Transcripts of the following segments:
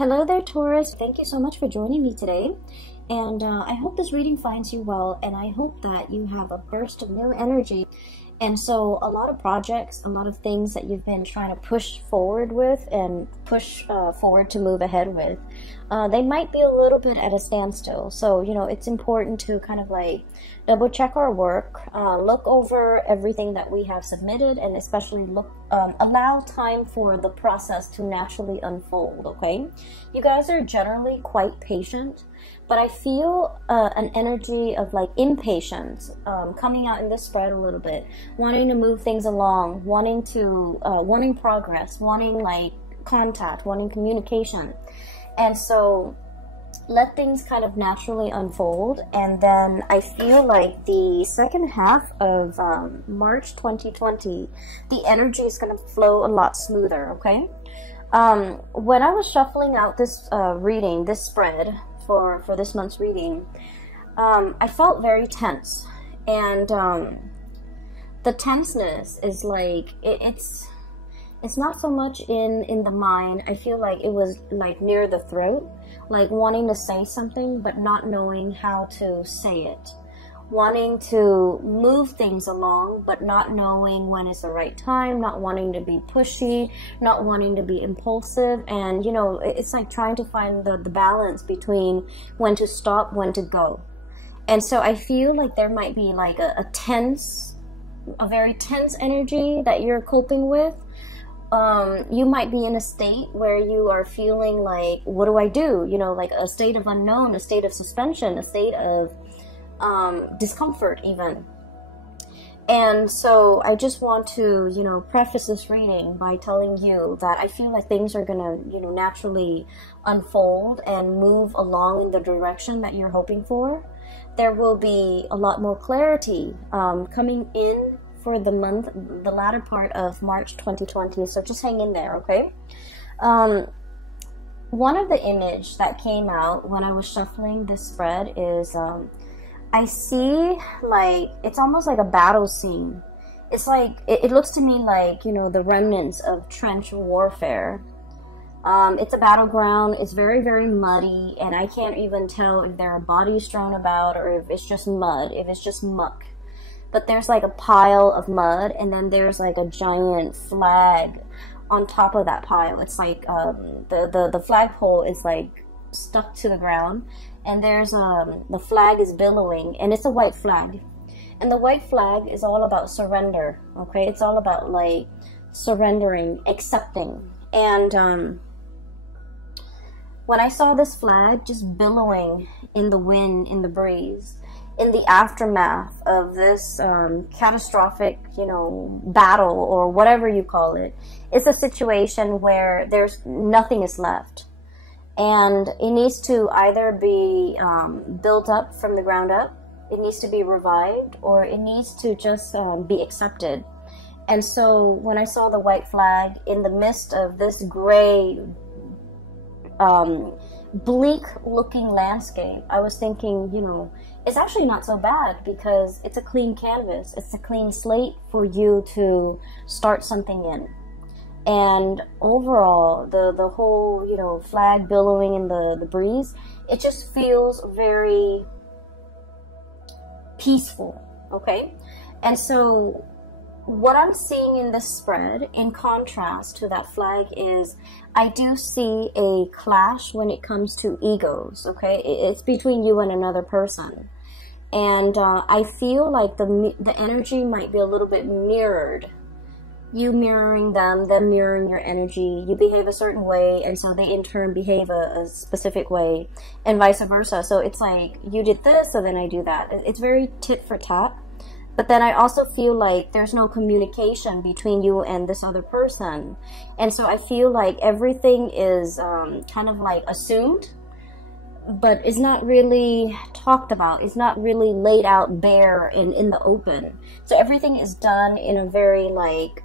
Hello there, Taurus. Thank you so much for joining me today. And I hope this reading finds you well, and I hope that you have a burst of new energy. And so a lot of projects, a lot of things that you've been trying to push forward with and push forward to move ahead with, they might be a little bit at a standstill. So, you know, it's important to kind of like double check our work, look over everything that we have submitted, and especially allow time for the process to naturally unfold, okay? You guys are generally quite patient, but I feel an energy of like impatience coming out in this spread a little bit, wanting to move things along, wanting progress, wanting like contact, wanting communication. And so let things kind of naturally unfold. And then I feel like the second half of March 2020, the energy is going to flow a lot smoother, okay? When I was shuffling out this reading, this spread for this month's reading, I felt very tense. And the tenseness is like, it's not so much in the mind. I feel like it was like near the throat, like wanting to say something but not knowing how to say it, wanting to move things along but not knowing when is the right time, not wanting to be pushy, not wanting to be impulsive. And you know, it's like trying to find the balance between when to stop, when to go. And so I feel like there might be like a very tense energy that you're coping with. You might be in a state where you are feeling like, what do I do? You know, like a state of unknown, a state of suspension, a state of discomfort even. And so I just want to, you know, preface this reading by telling you that I feel like things are gonna, you know, naturally unfold and move along in the direction that you're hoping for. There will be a lot more clarity coming in for the latter part of March 2020. So just hang in there, okay? One of the image that came out when I was shuffling this spread is I see like, it's almost like a battle scene. It's like, it looks to me like, you know, the remnants of trench warfare. It's a battleground. It's very, very muddy, and I can't even tell if there are bodies strewn about or if it's just mud, if it's just muck. But there's like a pile of mud, and then there's like a giant flag on top of that pile. It's like the flagpole is like stuck to the ground, and there's the flag is billowing, and it's a white flag. And the white flag is all about surrender, okay? It's all about like surrendering, accepting. And when I saw this flag just billowing in the wind, in the breeze, in the aftermath of this catastrophic, you know, battle or whatever you call it, it's a situation where there's nothing is left. And it needs to either be built up from the ground up, it needs to be revived, or it needs to just be accepted. And so when I saw the white flag in the midst of this gray, bleak looking landscape, I was thinking, you know, it's actually not so bad because it's a clean canvas. It's a clean slate for you to start something in. And overall, the whole, you know, flag billowing in the breeze, it just feels very peaceful, okay? And so what I'm seeing in this spread, in contrast to that flag, is I do see a clash when it comes to egos, okay? It's between you and another person. And I feel like the energy might be a little bit mirrored. You mirroring them mirroring your energy. You behave a certain way, and so they in turn behave a specific way, and vice versa. So it's like, you did this, so then I do that. It's very tit for tat. But then I also feel like there's no communication between you and this other person. And so I feel like everything is kind of like assumed, but it's not really talked about. It's not really laid out bare in the open. So everything is done in a very like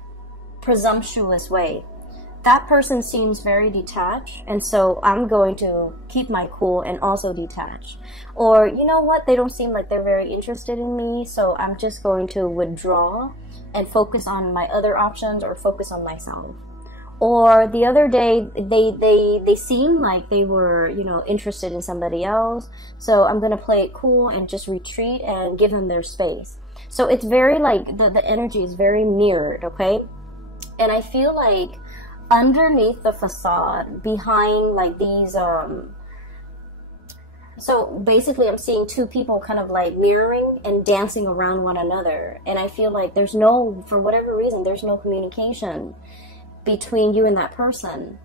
presumptuous way. That person seems very detached, and so I'm going to keep my cool and also detach. Or, you know what, they don't seem like they're very interested in me, so I'm just going to withdraw and focus on my other options or focus on myself. Or the other day, they seemed like they were, you know, interested in somebody else. So I'm going to play it cool and just retreat and give them their space. So it's very like, the energy is very mirrored, okay? And I feel like underneath the facade, behind like these, so basically I'm seeing two people kind of like mirroring and dancing around one another. And I feel like there's no, for whatever reason, there's no communication between you and that person.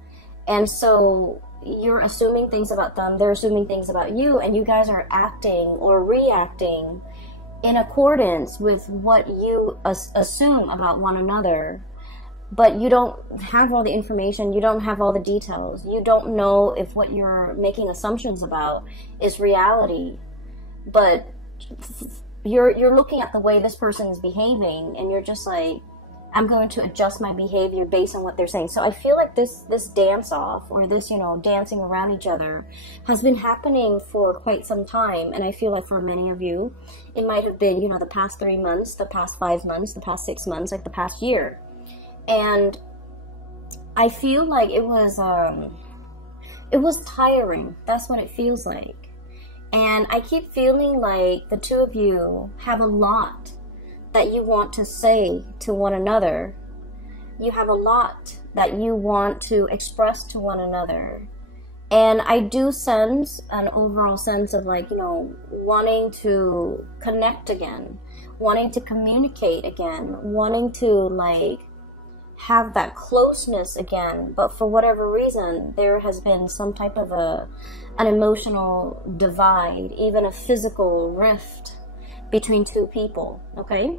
And so you're assuming things about them, they're assuming things about you, and you guys are acting or reacting in accordance with what you assume about one another. But you don't have all the information, you don't have all the details, you don't know if what you're making assumptions about is reality. But you're looking at the way this person is behaving, and you're just like, I'm going to adjust my behavior based on what they're saying. So I feel like this dance off, or this, you know, dancing around each other, has been happening for quite some time. And I feel like for many of you, it might have been, you know, the past 3 months, the past 5 months, the past 6 months, like the past year. And I feel like it was tiring. That's what it feels like. And I keep feeling like the two of you have a lot that you want to say to one another. You have a lot that you want to express to one another. And I do sense an overall sense of like, you know, wanting to connect again, wanting to communicate again, wanting to like have that closeness again. But for whatever reason, there has been some type of an emotional divide, even a physical rift between two people, okay?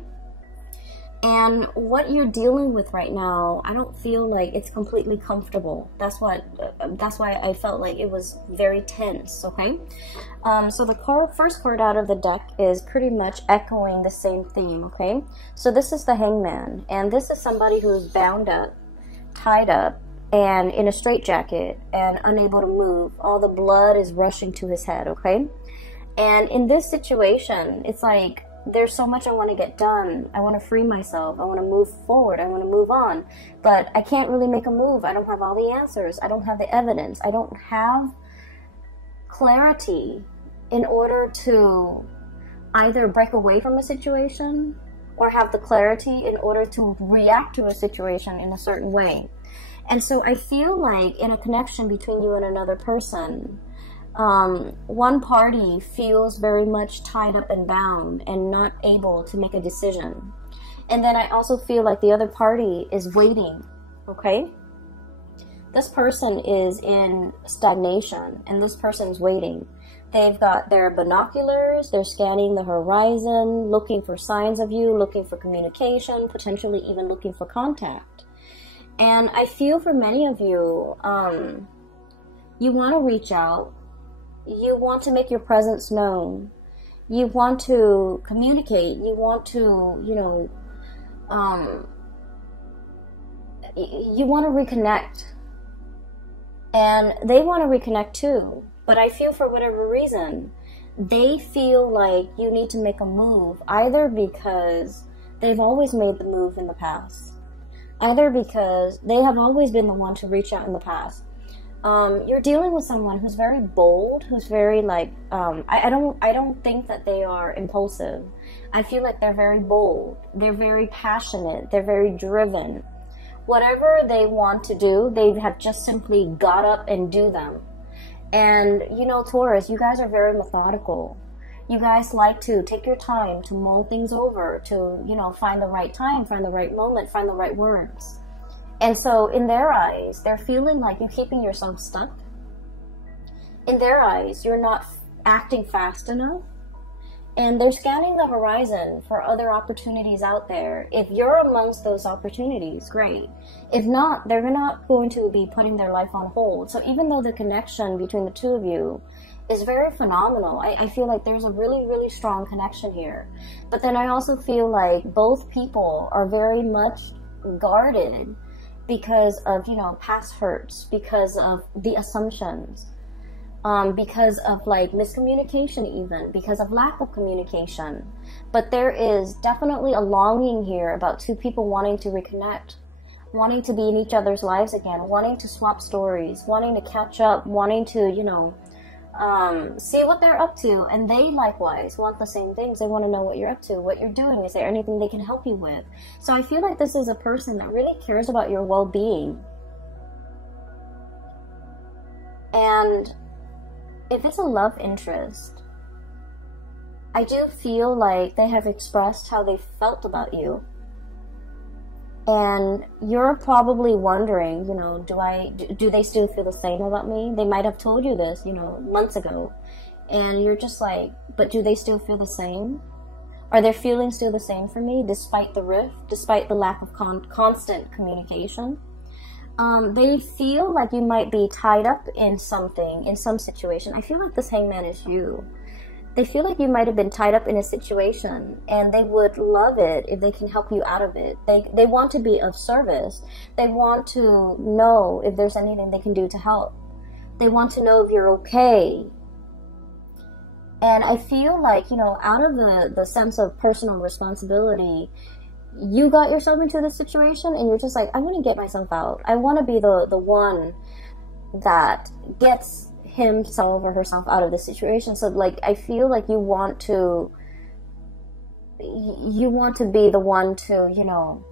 And what you're dealing with right now, I don't feel like it's completely comfortable. That's why I felt like it was very tense, okay? So the first card out of the deck is pretty much echoing the same theme, okay? So this is the Hangman, and this is somebody who's bound up, tied up, and in a straitjacket, and unable to move. All the blood is rushing to his head, okay? And in this situation, it's like, there's so much I want to get done. I want to free myself. I want to move forward. I want to move on. But I can't really make a move. I don't have all the answers. I don't have the evidence. I don't have clarity in order to either break away from a situation or have the clarity in order to react to a situation in a certain way. And so I feel like in a connection between you and another person, one party feels very much tied up and bound and not able to make a decision. And then I also feel like the other party is waiting, okay? This person is in stagnation, and this person is waiting. They've got their binoculars, they're scanning the horizon, looking for signs of you, looking for communication, potentially even looking for contact. And I feel for many of you, you want to reach out. You want to make your presence known. You want to communicate. You want to, you know, you want to reconnect. And they want to reconnect too. But I feel for whatever reason, they feel like you need to make a move, either because they've always made the move in the past, either because they have always been the one to reach out in the past. You're dealing with someone who's very bold, who's very like, I don't think that they are impulsive. I feel like they're very bold. They're very passionate. They're very driven. Whatever they want to do, they have just simply got up and do them. And, you know, Taurus, you guys are very methodical. You guys like to take your time to mull things over, to, you know, find the right time, find the right moment, find the right words. And so in their eyes, they're feeling like you're keeping yourself stuck. In their eyes, you're not acting fast enough. And they're scanning the horizon for other opportunities out there. If you're amongst those opportunities, great. If not, they're not going to be putting their life on hold. So even though the connection between the two of you is very phenomenal, I feel like there's a really, really strong connection here. But then I also feel like both people are very much guarded because of, you know, past hurts, because of the assumptions, because of like miscommunication even, because of lack of communication. But there is definitely a longing here about two people wanting to reconnect. wanting to be in each other's lives again, wanting to swap stories, wanting to catch up, wanting to, you know, see what they're up to. And they likewise want the same things. They want to know what you're up to, what you're doing. Is there anything they can help you with? So I feel like this is a person that really cares about your well-being. And if it's a love interest, I do feel like they have expressed how they felt about you. And you're probably wondering, you know, do they still feel the same about me? They might have told you this, you know, months ago. And you're just like, but do they still feel the same? Are their feelings still the same for me, despite the rift, despite the lack of constant communication? They feel like you might be tied up in something, in some situation. I feel like this hangman is you. They feel like you might have been tied up in a situation, and they would love it if they can help you out of it. They want to be of service. They want to know if there's anything they can do to help. They want to know if you're okay. And I feel like, you know, out of the sense of personal responsibility, you got yourself into this situation, and you're just like, I want to get myself out. I want to be the one that gets himself or herself out of the situation. So like, I feel like you want to be the one to, you know,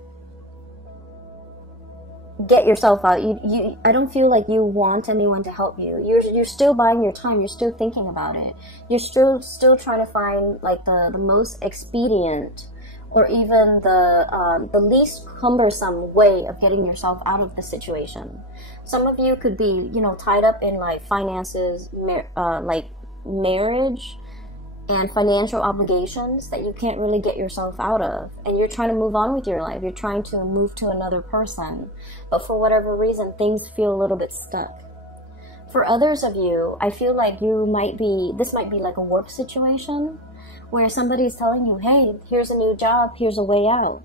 get yourself out. I don't feel like you want anyone to help you. You're still buying your time. You're still thinking about it. You're still trying to find like the most expedient, or even the least cumbersome way of getting yourself out of the situation. Some of you could be, you know, tied up in like finances, like marriage and financial obligations that you can't really get yourself out of. And you're trying to move on with your life. You're trying to move to another person. But for whatever reason, things feel a little bit stuck. For others of you, I feel like this might be like a work situation where somebody's telling you, hey, here's a new job, here's a way out.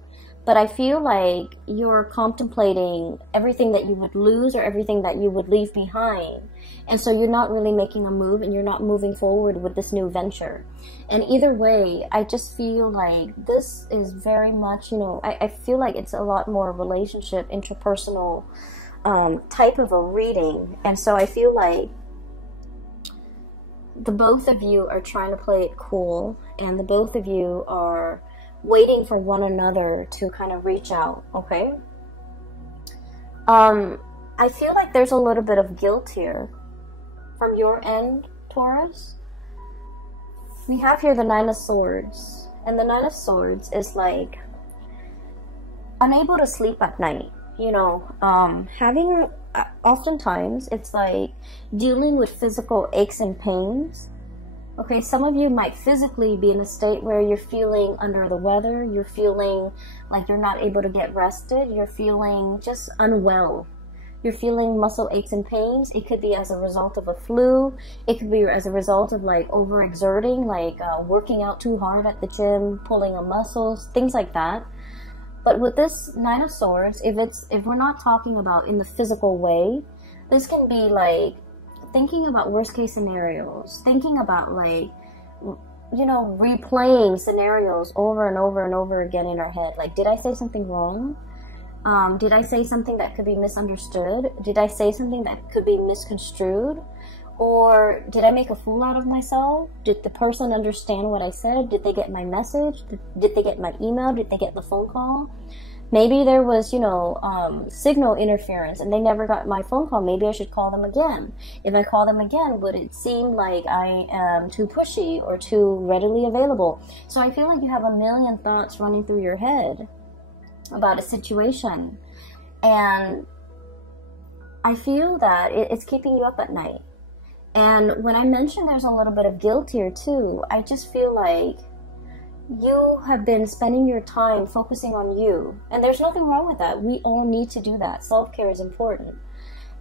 But I feel like you're contemplating everything that you would lose or everything that you would leave behind. And so you're not really making a move, and you're not moving forward with this new venture. And either way, I just feel like this is very much, you know, I feel like it's a lot more relationship, interpersonal type of a reading. And so I feel like the both of you are trying to play it cool, and the both of you are waiting for one another to kind of reach out, okay? I feel like there's a little bit of guilt here from your end, Taurus. We have here the Nine of Swords, and the Nine of Swords is like unable to sleep at night, you know, oftentimes it's like dealing with physical aches and pains. Okay, some of you might physically be in a state where you're feeling under the weather, you're feeling like you're not able to get rested, you're feeling just unwell. You're feeling muscle aches and pains. It could be as a result of a flu. It could be as a result of like overexerting, like working out too hard at the gym, pulling on muscles, things like that. But with this Nine of Swords, if we're not talking about in the physical way, this can be like thinking about worst case scenarios, thinking about like, you know, replaying scenarios over and over and over again in our head. Like, did I say something wrong? Did I say something that could be misunderstood? Did I say something that could be misconstrued? Or did I make a fool out of myself? Did the person understand what I said? Did they get my message? Did they get my email? Did they get the phone call? Maybe there was, you know, signal interference and they never got my phone call. Maybe I should call them again. If I call them again, would it seem like I am too pushy or too readily available? So I feel like you have a million thoughts running through your head about a situation. And I feel that it's keeping you up at night. And when I mentioned there's a little bit of guilt here too, I just feel like you have been spending your time focusing on you. And there's nothing wrong with that. We all need to do that. Self-care is important.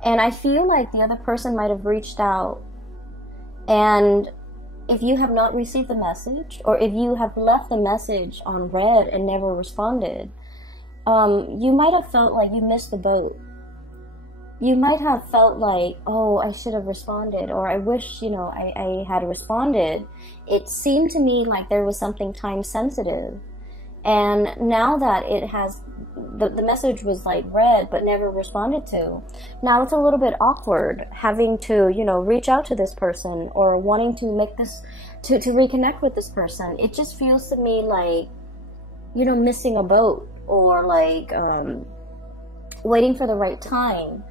And I feel like the other person might have reached out. And if you have not received the message, or if you have left the message on read and never responded, you might have felt like you missed the boat. You might have felt like, oh, I should have responded, or I wish, you know, I had responded. It seemed to me like there was something time sensitive. And now that it has the message was like read but never responded to. Now it's a little bit awkward having to, you know, reach out to this person or wanting to make this, to reconnect with this person. It just feels to me like, you know, missing a boat, or like waiting for the right time,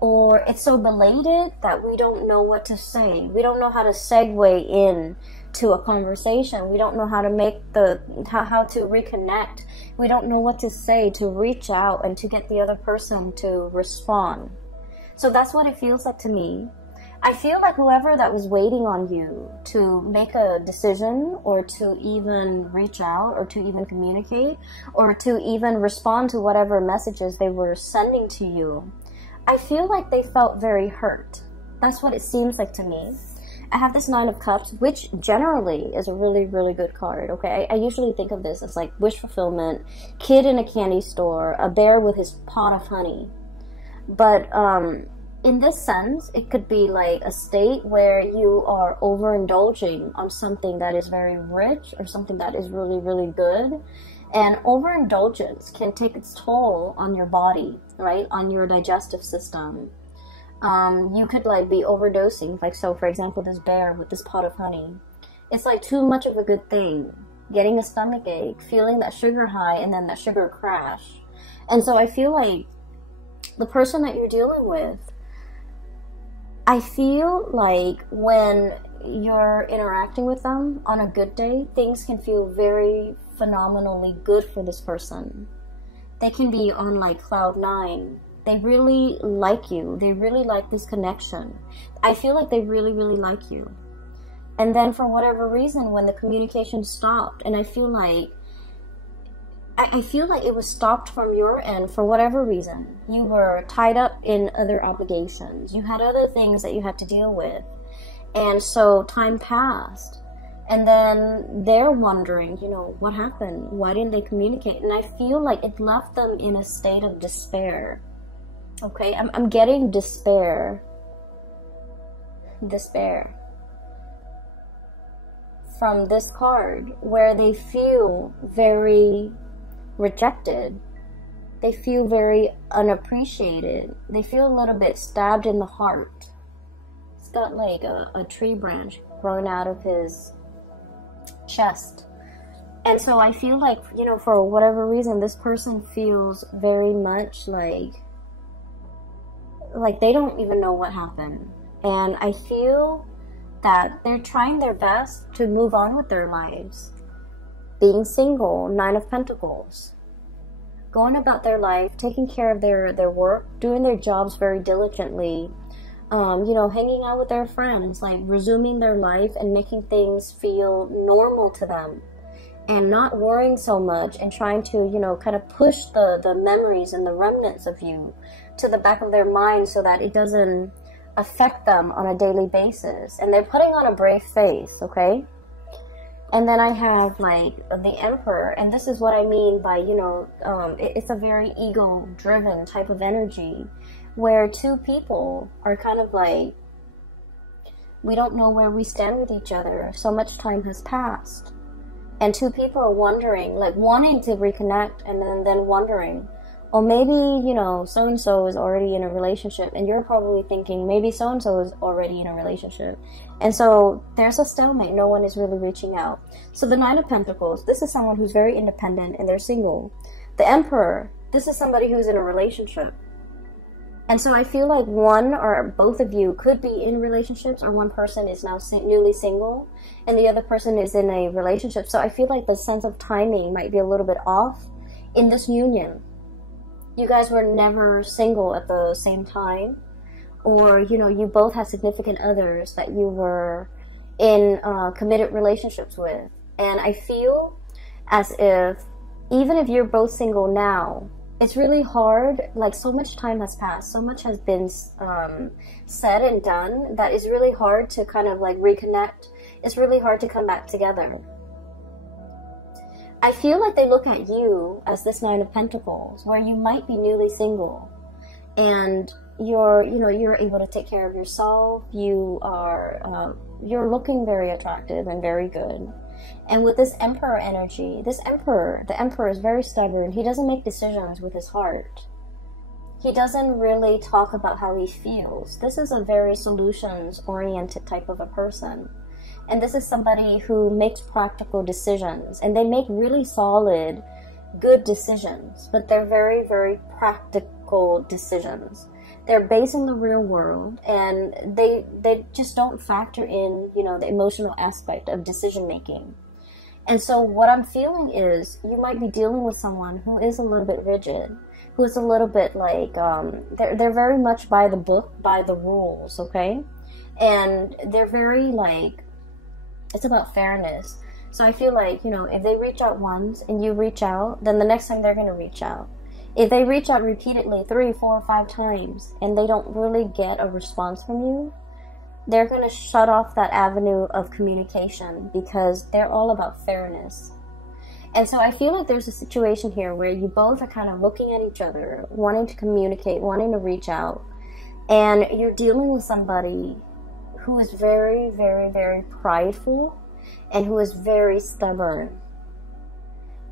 or it's so belated that we don't know what to say. We don't know how to segue in to a conversation. We don't know how to make how to reconnect. We don't know what to say to reach out and to get the other person to respond. So that's what it feels like to me. I feel like whoever that was waiting on you to make a decision, or to even reach out, or to even communicate, or to even respond to whatever messages they were sending to you, I feel like they felt very hurt. That's what it seems like to me. I have this 9 of Cups, which generally is a really, really good card, okay? I usually think of this as like wish fulfillment, kid in a candy store, a bear with his pot of honey. But in this sense, it could be like a state where you are overindulging on something that is very rich, or something that is really, really good. And overindulgence can take its toll on your body, right? On your digestive system. You could like be overdosing. Like, so for example, this bear with this pot of honey. It's like too much of a good thing. Getting a stomach ache, feeling that sugar high, and then that sugar crash. And so I feel like the person that you're dealing with, I feel like when you're interacting with them on a good day, things can feel very phenomenally good for this person. They can be on like cloud 9. They really like you. They really like this connection. I feel like they really, really like you. And then for whatever reason, when the communication stopped, and I feel like it was stopped from your end for whatever reason. You were tied up in other obligations. You had other things that you had to deal with. And so time passed. And then they're wondering, you know, what happened? Why didn't they communicate? And I feel like it left them in a state of despair. Okay, I'm getting despair. Despair. From this card, where they feel very rejected. They feel very unappreciated. They feel a little bit stabbed in the heart. It's got like a tree branch growing out of his chest. And so I feel like, you know, for whatever reason, this person feels very much like they don't even know what happened. And I feel that they're trying their best to move on with their lives. Being single, 9 of Pentacles. Going about their life, taking care of their work, doing their jobs very diligently. You know, hanging out with their friends, like resuming their life and making things feel normal to them. And not worrying so much and trying to, you know, kind of push the memories and the remnants of you to the back of their mind so that it doesn't affect them on a daily basis. And they're putting on a brave face, okay? And then I have like the Emperor, and this is what I mean by, you know, it's a very ego-driven type of energy where two people are kind of like, we don't know where we stand with each other. So much time has passed. And two people are wondering, like wanting to reconnect, and then wondering, oh, maybe, you know, so-and-so is already in a relationship, and you're probably thinking maybe so-and-so is already in a relationship. And so there's a stalemate. No one is really reaching out. So the 9 of Pentacles, this is someone who's very independent and they're single. The Emperor, this is somebody who's in a relationship. And so I feel like one or both of you could be in relationships, or one person is now newly single and the other person is in a relationship. So I feel like the sense of timing might be a little bit off in this union. You guys were never single at the same time, or, you know, you both had significant others that you were in committed relationships with. And I feel as if, even if you're both single now, it's really hard, like so much time has passed, so much has been said and done, that it's really hard to kind of like reconnect. It's really hard to come back together. I feel like they look at you as this 9 of Pentacles, where you might be newly single, and you're able to take care of yourself. You are, you're looking very attractive and very good. And with this Emperor energy, the Emperor is very stubborn. He doesn't make decisions with his heart. He doesn't really talk about how he feels. This is a very solutions-oriented type of a person. And this is somebody who makes practical decisions. And they make really solid, good decisions. But they're very, very practical decisions. They're based in the real world. And they just don't factor in, you know, the emotional aspect of decision-making. And so what I'm feeling is you might be dealing with someone who is a little bit rigid, who is a little bit like, they're very much by the book, by the rules, okay? And they're very like, it's about fairness. So I feel like, you know, if they reach out once and you reach out, then the next time they're going to reach out. If they reach out repeatedly 3, 4, 5 times and they don't really get a response from you, they're going to shut off that avenue of communication because they're all about fairness. And so I feel like there's a situation here where you both are kind of looking at each other, wanting to communicate, wanting to reach out, and you're dealing with somebody who is very, very, very prideful and who is very stubborn.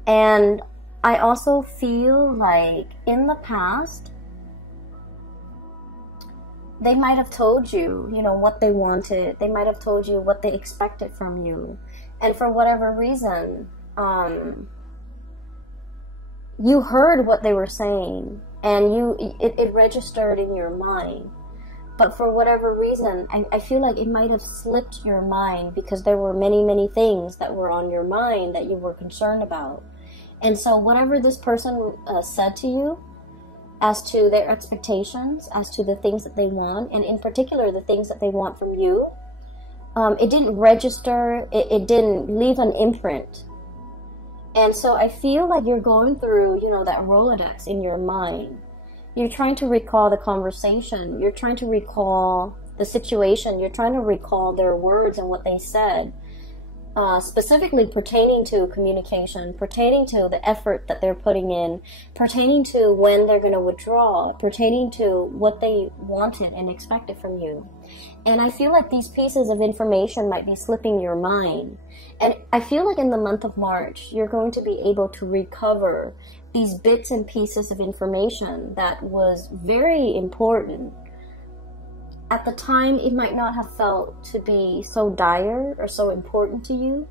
And I also feel like in the past, they might have told you, you know, what they wanted. They might have told you what they expected from you. And for whatever reason, you heard what they were saying and it registered in your mind. But for whatever reason, I feel like it might have slipped your mind because there were many, many things that were on your mind that you were concerned about. And so whatever this person said to you, as to their expectations, as to the things that they want, and in particular the things that they want from you, it didn't register, it didn't leave an imprint. And so I feel like you're going through, you know, that Rolodex in your mind. You're trying to recall the conversation, you're trying to recall the situation, you're trying to recall their words and what they said. Specifically pertaining to communication, pertaining to the effort that they're putting in, pertaining to when they're going to withdraw, pertaining to what they wanted and expected from you. And I feel like these pieces of information might be slipping your mind. And I feel like in the month of March, you're going to be able to recover these bits and pieces of information that was very important. At the time, it might not have felt to be so dire or so important to you.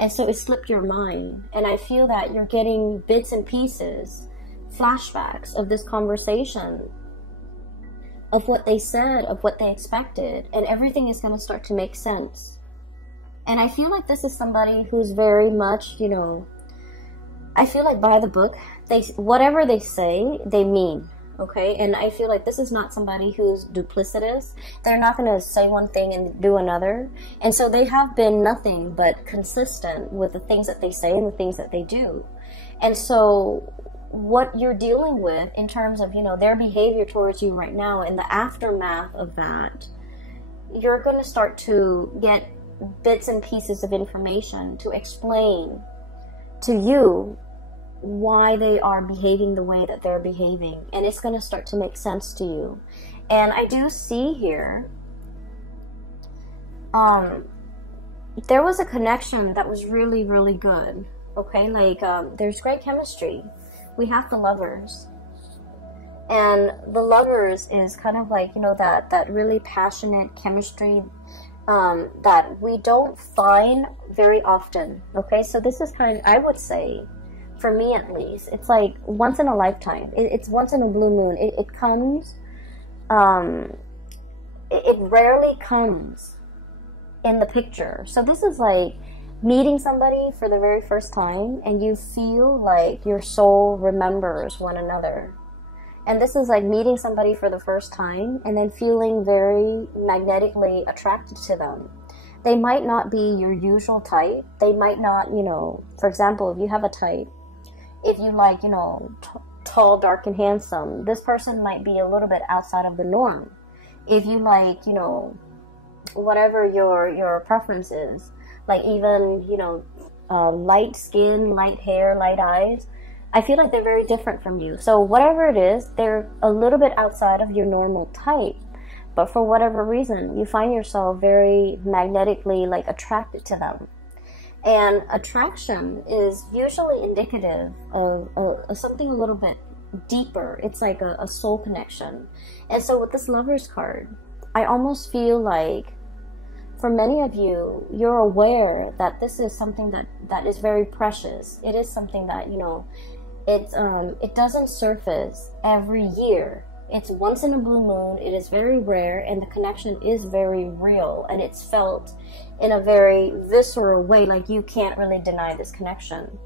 And so it slipped your mind. And I feel that you're getting bits and pieces, flashbacks of this conversation, of what they said, of what they expected. And everything is going to start to make sense. And I feel like this is somebody who's very much, you know, I feel like by the book, whatever they say, they mean. Okay, and I feel like this is not somebody who's duplicitous. They're not going to say one thing and do another. And so they have been nothing but consistent with the things that they say and the things that they do. And so what you're dealing with in terms of, you know, their behavior towards you right now, in the aftermath of that, you're going to start to get bits and pieces of information to explain to you why they are behaving the way that they're behaving, and it's going to start to make sense to you. And I do see here there was a connection that was really, really good. Okay, like there's great chemistry. We have the Lovers, and the Lovers is kind of like, you know, that really passionate chemistry that we don't find very often. Okay, so this is kind of, I would say, for me at least, it's like once in a lifetime. It's once in a blue moon. It comes, it rarely comes in the picture. So this is like meeting somebody for the very first time and you feel like your soul remembers one another. And this is like meeting somebody for the first time and then feeling very magnetically attracted to them. They might not be your usual type. They might not, you know, for example, if you have a type, if you like, you know, tall, dark, and handsome, this person might be a little bit outside of the norm. If you like, you know, whatever your preference is, like even, you know, light skin, light hair, light eyes, I feel like they're very different from you. So whatever it is, they're a little bit outside of your normal type. But for whatever reason, you find yourself very magnetically like attracted to them. And attraction is usually indicative of something a little bit deeper. It's like a soul connection. And so with this Lovers card, I almost feel like for many of you, you're aware that this is something that is very precious. It is something that, you know, it doesn't surface every year. It's once in a blue moon. It is very rare, and the connection is very real, and it's felt in a very visceral way. Like, you can't really deny this connection.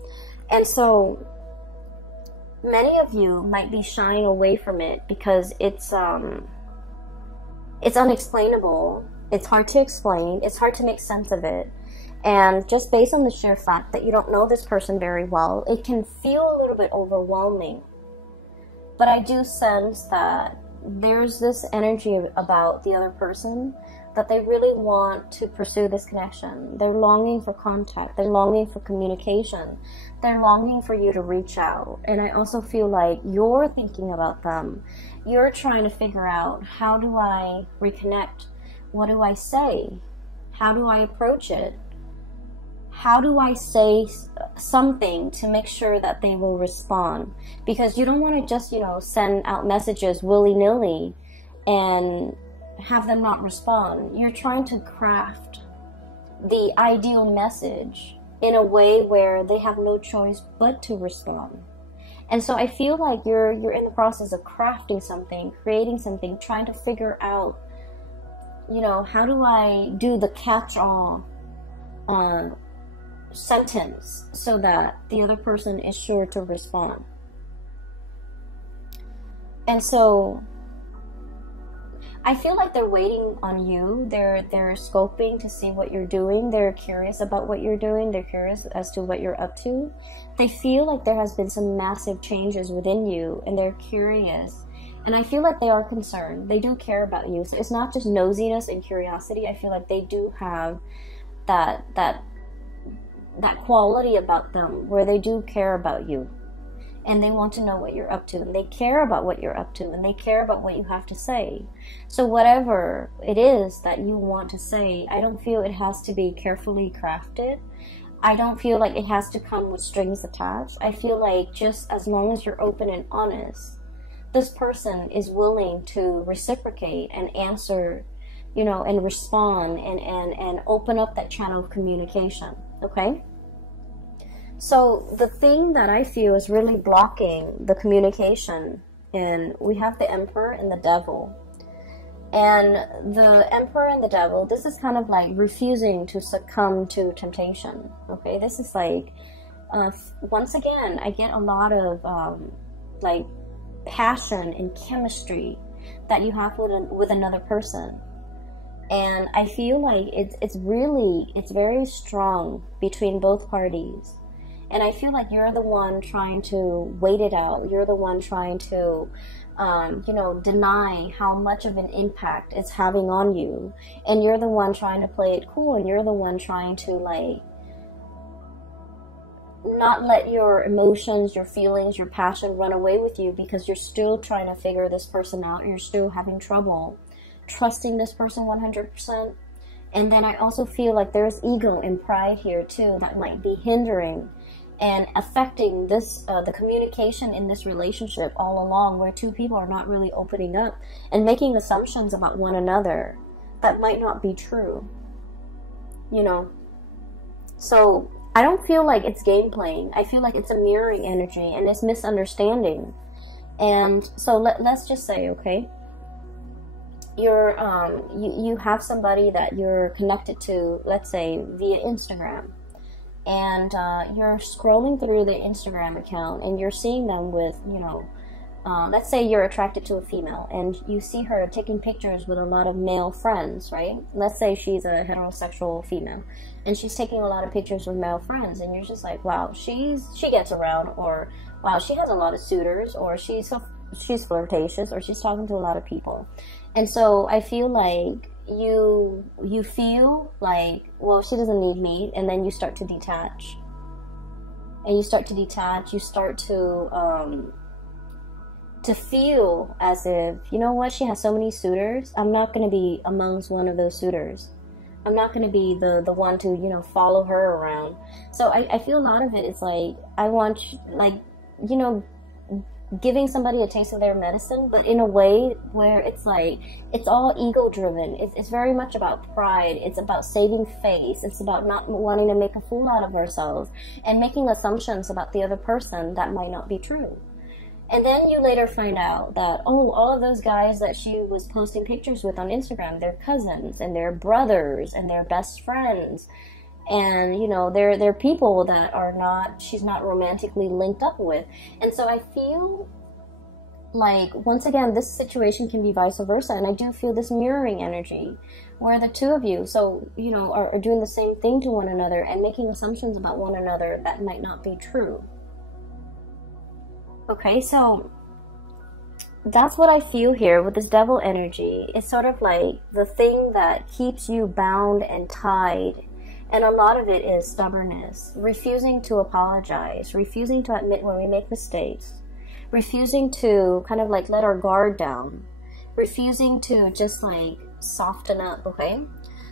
And so many of you might be shying away from it because it's unexplainable. It's hard to explain. It's hard to make sense of it. And just based on the sheer fact that you don't know this person very well, it can feel a little bit overwhelming. But I do sense that there's this energy about the other person that they really want to pursue this connection. They're longing for contact. They're longing for communication. They're longing for you to reach out. And I also feel like you're thinking about them. You're trying to figure out, how do I reconnect? What do I say? How do I approach it? How do I say something to make sure that they will respond? Because you don't want to just, you know, send out messages willy-nilly and have them not respond. You're trying to craft the ideal message in a way where they have no choice but to respond. And so I feel like you're in the process of crafting something, creating something, trying to figure out, you know, how do I do the catch-all sentence so that the other person is sure to respond. And so I feel like they're waiting on you. They're scoping to see what you're doing. They're curious about what you're doing. They're curious as to what you're up to. They feel like there has been some massive changes within you, and they're curious. And I feel like they are concerned. They do care about you. So it's not just nosiness and curiosity. I feel like they do have that quality about them where they do care about you, and they want to know what you're up to, and they care about what you're up to, and they care about what you have to say. So whatever it is that you want to say, I don't feel it has to be carefully crafted. I don't feel like it has to come with strings attached. I feel like just as long as you're open and honest, this person is willing to reciprocate and answer, you know, and respond and open up that channel of communication. Okay? So the thing that I feel is really blocking the communication, and we have the Emperor and the Devil. And the Emperor and the Devil, this is kind of like refusing to succumb to temptation. Okay? This is like, once again, I get a lot of like passion and chemistry that you have with another person. And I feel like it's very strong between both parties. And I feel like you're the one trying to wait it out. You're the one trying to, you know, deny how much of an impact it's having on you. And you're the one trying to play it cool. And you're the one trying to, like, not let your emotions, your feelings, your passion run away with you, because you're still trying to figure this person out. And you're still having trouble trusting this person 100%. And then I also feel like there's ego and pride here too that might be hindering and affecting this the communication in this relationship all along, where two people are not really opening up and making assumptions about one another that might not be true, you know. So I don't feel like it's game playing. I feel like it's a mirroring energy, and it's misunderstanding. And so let's just say, okay, you're you have somebody that you're connected to, let's say via Instagram, and you're scrolling through the Instagram account, and you're seeing them with, you know, let's say you're attracted to a female, and you see her taking pictures with a lot of male friends, right? Let's say she's a heterosexual female, and she's taking a lot of pictures with male friends, and you're just like, wow, she gets around, or wow, she has a lot of suitors, or she's flirtatious, or she's talking to a lot of people. And so I feel like you feel like, well, she doesn't need me, and then you start to detach. And you start to feel as if, you know what, she has so many suitors, I'm not going to be amongst one of those suitors. I'm not going to be the one to, you know, follow her around. So I feel a lot of it is like, I want, like, you know, giving somebody a taste of their medicine, but in a way where it's like, it's all ego driven. It's very much about pride. It's about saving face. It's about not wanting to make a fool out of ourselves and making assumptions about the other person that might not be true. And then you later find out that, oh, all of those guys that she was posting pictures with on Instagram, they're cousins and they're brothers and they're best friends. And, you know, they're people that are not, she's not romantically linked up with. And so I feel like, once again, this situation can be vice versa. And I do feel this mirroring energy where the two of you, so, you know, are doing the same thing to one another and making assumptions about one another that might not be true. Okay, so that's what I feel here with this devil energy. It's sort of like the thing that keeps you bound and tied. And a lot of it is stubbornness, refusing to apologize, refusing to admit when we make mistakes, refusing to kind of like let our guard down, refusing to just like soften up, okay?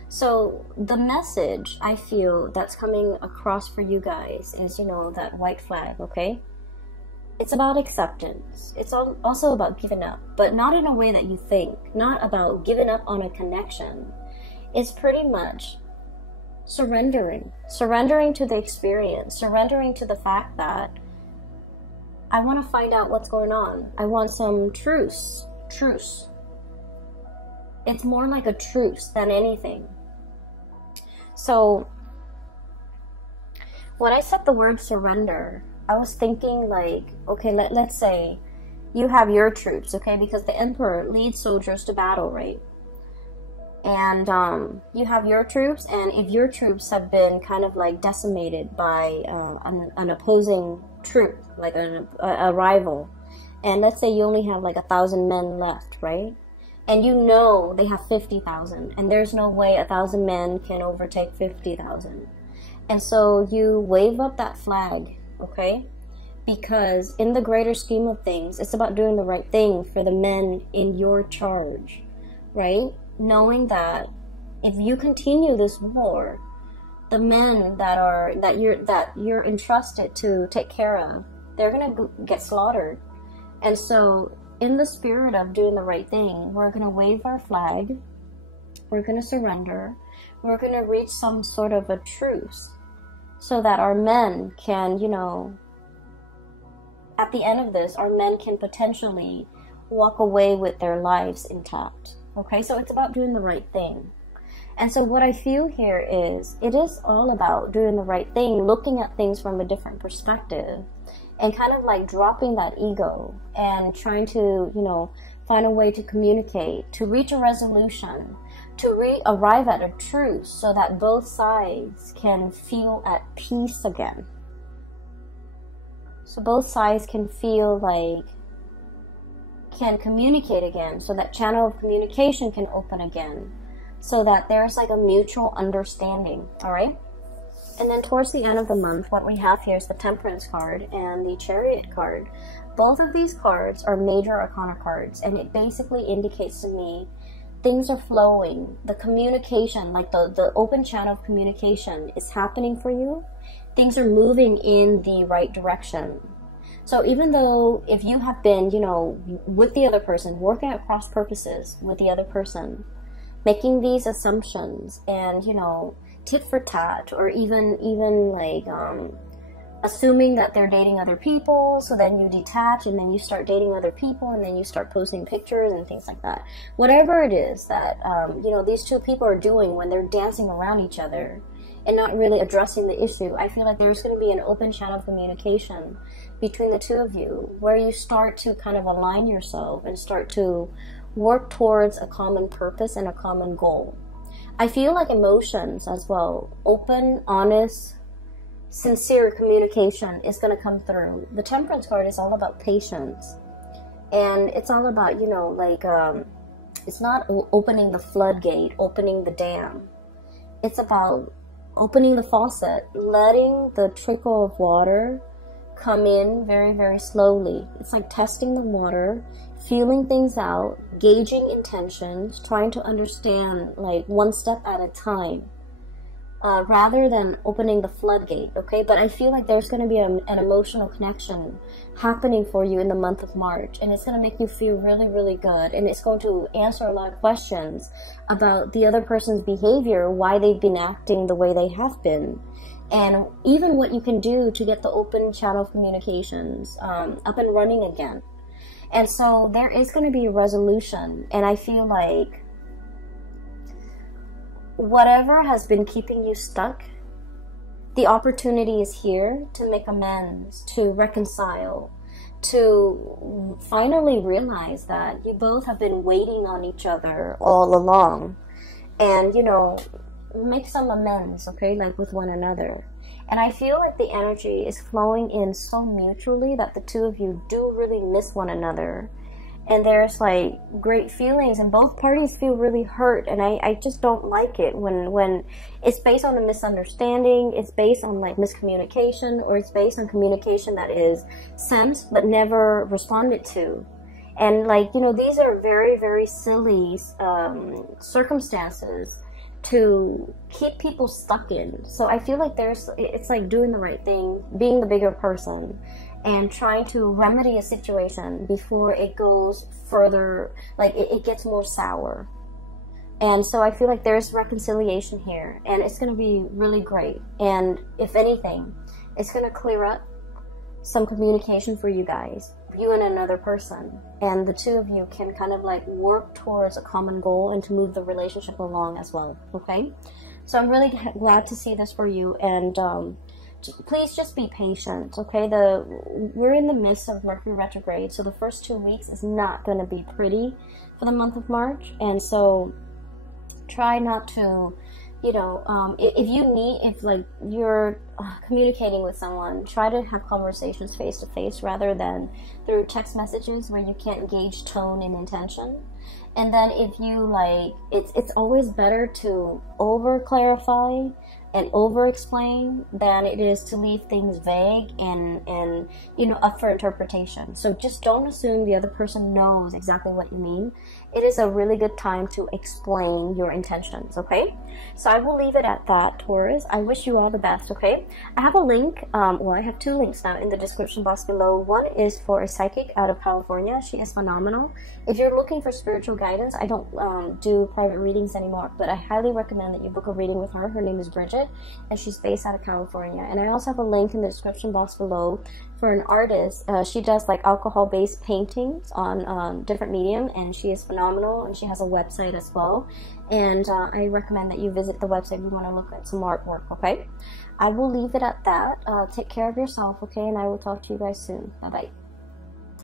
So the message I feel that's coming across for you guys is, you know, that white flag, okay? It's about acceptance. It's also about giving up, but not in a way that you think, not about giving up on a connection. It's pretty much surrendering to the experience, surrendering to the fact that I want to find out what's going on. I want some truce. It's more like a truce than anything. So when I said the word surrender, I was thinking like, okay, let's say you have your troops, okay, because the emperor leads soldiers to battle, right? And you have your troops, and if your troops have been kind of like decimated by an opposing troop, like a rival, and let's say you only have like 1,000 men left, right? And you know they have 50,000, and there's no way 1,000 men can overtake 50,000. And so you wave up that flag, okay? Because in the greater scheme of things, it's about doing the right thing for the men in your charge, right? Knowing that if you continue this war, the men that you're entrusted to take care of, they're gonna get slaughtered. And so, in the spirit of doing the right thing, we're gonna wave our flag, we're gonna surrender, we're gonna reach some sort of a truce, so that our men can, you know, at the end of this, our men can potentially walk away with their lives intact. Okay, so it's about doing the right thing. And so what I feel here is, it is all about doing the right thing, looking at things from a different perspective, and kind of like dropping that ego and trying to, you know, find a way to communicate, to reach a resolution, to arrive at a truce so that both sides can feel at peace again. So both sides can feel like, can communicate again, so that channel of communication can open again, so that there's like a mutual understanding, all right? And then towards the end of the month, what we have here is the Temperance card and the Chariot card. Both of these cards are major arcana cards, and it basically indicates to me things are flowing. The communication, like the open channel of communication is happening for you. Things are moving in the right direction. So even though if you have been, you know, with the other person, working at cross purposes with the other person, making these assumptions and, you know, tit for tat, or even like assuming that they're dating other people, so then you detach and then you start dating other people and then you start posting pictures and things like that. Whatever it is that, you know, these two people are doing when they're dancing around each other and not really addressing the issue, I feel like there's going to be an open channel of communication between the two of you where you start to kind of align yourself and start to work towards a common purpose and a common goal. I feel like emotions as well, open, honest, sincere communication is going to come through. The Temperance card is all about patience, and it's all about, you know, like it's not opening the floodgate, opening the dam. It's about opening the faucet, letting the trickle of water come in very, very slowly. It's like testing the water, feeling things out, gauging intentions, trying to understand like one step at a time, rather than opening the floodgate, okay? But I feel like there's going to be an emotional connection happening for you in the month of March, and it's going to make you feel really, really good, and it's going to answer a lot of questions about the other person's behavior, why they've been acting the way they have been, and even what you can do to get the open channel of communications up and running again. And so there is going to be a resolution, and I feel like whatever has been keeping you stuck, the opportunity is here to make amends, to reconcile, to finally realize that you both have been waiting on each other all along, and, you know, make some amends, okay, like with one another. And I feel like the energy is flowing in so mutually that the two of you do really miss one another. And there's like great feelings, and both parties feel really hurt, and I just don't like it when it's based on a misunderstanding, it's based on like miscommunication, or it's based on communication that is sent but never responded to. And like, you know, these are very, very silly circumstances to keep people stuck in. So I feel like it's like doing the right thing, being the bigger person, and trying to remedy a situation before it goes further, like it gets more sour. And so I feel like there's reconciliation here, and it's going to be really great. And if anything, it's going to clear up some communication for you guys, you and another person, and the two of you can kind of like work towards a common goal and to move the relationship along as well, okay? So I'm really glad to see this for you, and please just be patient, okay? We're in the midst of Mercury retrograde, so the first 2 weeks is not going to be pretty for the month of March, and so try not to, you know, if like you're communicating with someone, try to have conversations face to face rather than through text messages where you can't gauge tone and intention. And then if you like, it's always better to over clarify and over explain than it is to leave things vague and you know, up for interpretation. So just don't assume the other person knows exactly what you mean. It is a really good time to explain your intentions, okay? So I will leave it at that, Taurus. I wish you all the best, okay? I have a link, well, I have 2 links now in the description box below. One is for a psychic out of California. She is phenomenal. If you're looking for spiritual guidance, I don't do private readings anymore, but I highly recommend that you book a reading with her. Her name is Bridget, and she's based out of California. And I also have a link in the description box below for an artist. She does like alcohol-based paintings on different medium, and she is phenomenal, and she has a website as well. And I recommend that you visit the website if you want to look at some artwork, okay? I will leave it at that. Take care of yourself, okay? And I will talk to you guys soon. Bye-bye.